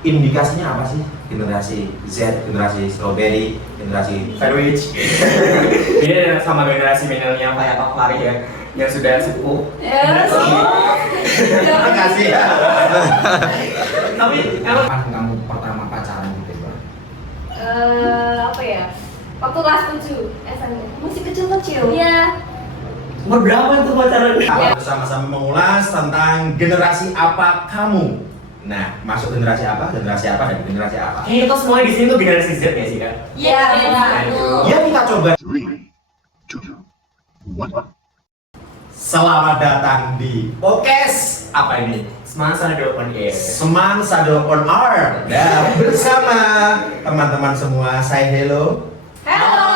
Indikasinya apa sih? Generasi Z, generasi strawberry, generasi sandwich. Beda sama generasi milenial kayak Pak Fahri ya, yang sudah sepuh. Terima kasih ya. Tapi emang Kapan kamu pertama pacaran gitu, Bang? Apa ya? Waktu kelas 7 SMP. Masih kecil-kecil. Iya. umur berapa itu pacaran? Kita bersama-sama mengulas tentang generasi apa kamu. Nah, masuk generasi apa, dan generasi apa? Kayaknya kita semua di sini tuh generasi Z ya sih kan? Iya, benar. Ya kita coba. 3, 2, 1. Selamat datang di podcast apa ini? Semansa ada open air. Semang Sado on Air. Dan bersama teman-teman semua, saya hello. Halo.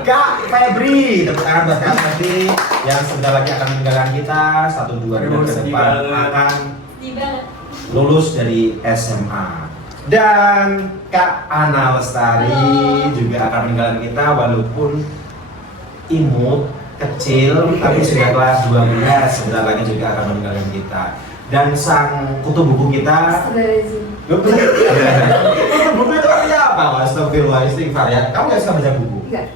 Kak Febri, tepuk tangan buat Kak Febri yang sebentar lagi akan meninggalkan kita 1-2 bulan ke depan akan Tiba. lulus dari SMA. Dan Kak Ana Lestari juga akan meninggalkan kita walaupun imut, kecil, tapi sudah kelas 12, sebentar lagi juga akan meninggalkan kita. Dan sang kutu buku kita kutu buku itu artinya apa? Astagfirullah, istighfar ya. Kamu nggak suka baca buku? Enggak.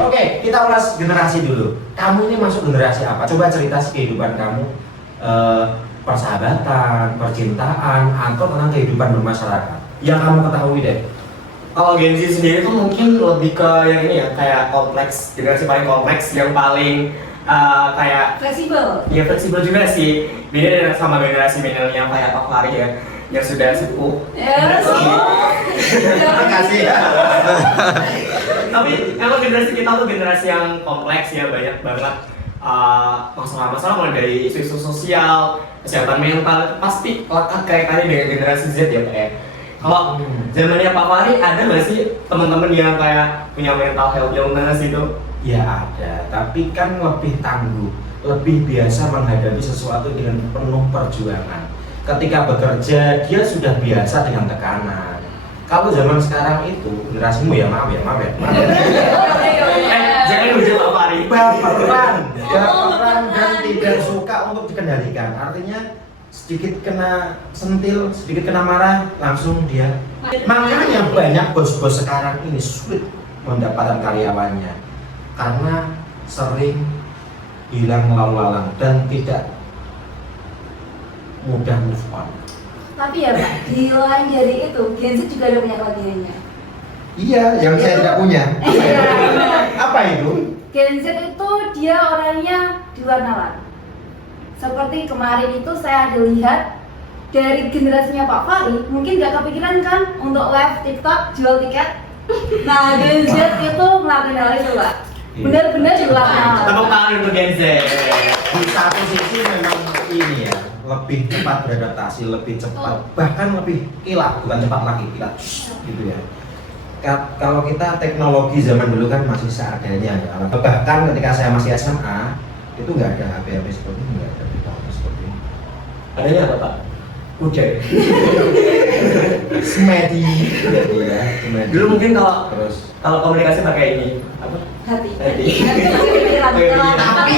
Oke, kita ulas generasi dulu. Kamu ini masuk generasi apa? Coba cerita kehidupan kamu, persahabatan, percintaan, atau tentang kehidupan bermasyarakat yang kamu ketahui deh. Kalau Gen Z sendiri tuh mungkin lebih ke yang ini ya, kayak kompleks, generasi paling kompleks, yang paling kayak Fleksibel. ya fleksibel juga sih. Beda sama generasi milenial kayak Pak Fahri ya, yang sudah sepuh. Terima kasih ya. Tapi emang generasi kita tuh generasi yang kompleks ya, banyak banget masalah-masalah mulai dari isu-isu sosial, kesehatan mental, pasti lekat kayak kali dengan generasi Z ya Pak ya. Kalau zamannya Pak Fahri ada nggak sih teman-teman yang kayak punya mental health illness gitu? Ya ada, tapi kan lebih tangguh, lebih biasa menghadapi sesuatu dengan penuh perjuangan. Ketika bekerja, dia sudah biasa dengan tekanan. Kalau zaman sekarang itu, generasimu ya maaf ya. Jangan hujat Pak Fahri. Baperan dan tidak suka untuk dikendalikan. Artinya sedikit kena sentil, sedikit kena marah, langsung dia. Makanya banyak bos-bos sekarang ini sulit mendapatkan karyawannya karena sering hilang lalu lalang dan tidak mudah move on. Tapi ya Pak, di lain dari itu, Gen Z juga ada punya kelebihannya. Iya, yang saya tidak punya. Iya, benar. Apa itu? Gen Z itu dia orangnya di luar nalar. Seperti kemarin itu saya ada lihat dari generasinya Pak Fahri, mungkin gak kepikiran kan untuk live TikTok jual tiket. Nah, Gen Z itu melakukan hal itu Pak. Benar-benar di luar nalar. Tepuk tangan untuk Gen Z. Di satu sisi memang ini ya, lebih cepat beradaptasi, lebih cepat, bahkan lebih kilat, bukan cepat lagi, kilat gitu ya. Kalau kita teknologi zaman dulu kan masih seadanya ya. Bahkan ketika saya masih SMA itu nggak ada HP-HP seperti ini, nggak ada teknologi seperti ini. Adanya apa Pak? Udah. Semedi, ya, semedi. Dulu mungkin Terus kalau komunikasi pakai ini apa? Hati. Hati. tapi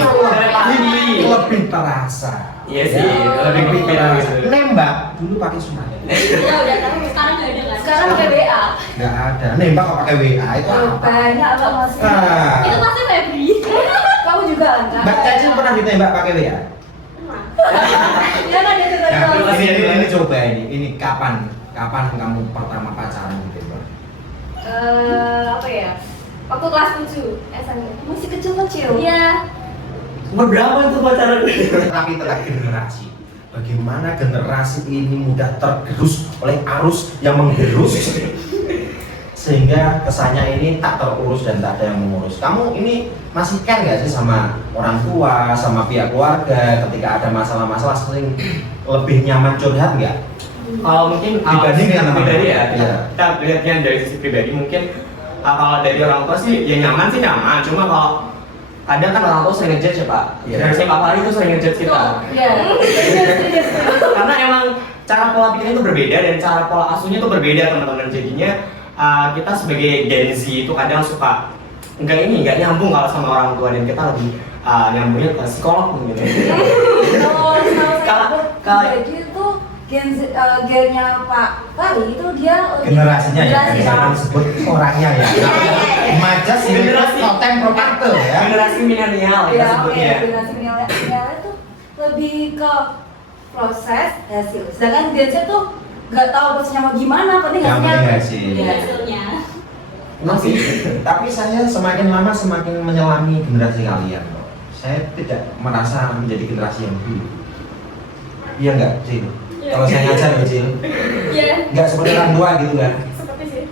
lebih terasa. Iya sih, Ya, lebih terasa. gitu. Nembak dulu pakai surat. Ya udah, tapi sekarang nggak ada kan? Sekarang pakai WA. Nggak ada. Nembak kok pakai WA itu apa? Banyak Pak Mas. Ah. Itu pasti Febri. Kamu juga kan? Mbak Cacil pernah ditembak pakai WA? Ya kan dia juga Nah, tahu. ini coba ini kapan kamu pertama pacaran gitu, Mbak? Apa ya? Waktu kelas 7 SMP. Masih kecil-kecil. Iya. Umur berapa itu pacaran? Tapi tentang generasi. Bagaimana generasi ini mudah tergerus oleh arus yang menggerus sehingga kesannya ini tak terurus dan tak ada yang mengurus. Kamu ini masih care nggak sih sama orang tua, sama pihak keluarga ketika ada masalah-masalah, sering lebih nyaman curhat nggak? Kalau mungkin Dibanding dengan pribadi teman-teman. ya, Iya. kita lihatnya dari sisi pribadi mungkin kalau dari orang tua sih ya nyaman sih nyaman, cuma kalau kadang kan orang tua sering ngejudge ya Pak. Iya. Dari saya Pak Fahri itu sering ngejudge kita. Iya. Karena emang cara pola pikirnya itu berbeda dan cara pola asuhnya itu berbeda teman-teman. Jadinya kita sebagai Gen Z itu kadang suka nggak nyambung kalau sama orang tua, dan kita lebih nyambungnya ke psikolog mungkin. Kalau Kalau jadi itu gennya Pak Fahri itu dia lebih Generasinya ya, generasi jangan Pak. disebut orangnya ya. Iya. Majas Generasi. totem proparte ya. Generasi milenial ya Ya, oke, sebutnya. generasi milenial itu lebih ke proses hasil. Sedangkan Gen Z tuh nggak tahu prosesnya mau gimana, penting Yang penting hasilnya. hasil. Iya. hasilnya. Masih, tapi saya semakin lama semakin menyelami generasi kalian kok. Saya tidak merasa menjadi generasi yang dulu. Iya nggak, Cil? Iya. Kalau saya ngajar ya, Cil, Iya, nggak seperti orang tua gitu kan? seperti sih.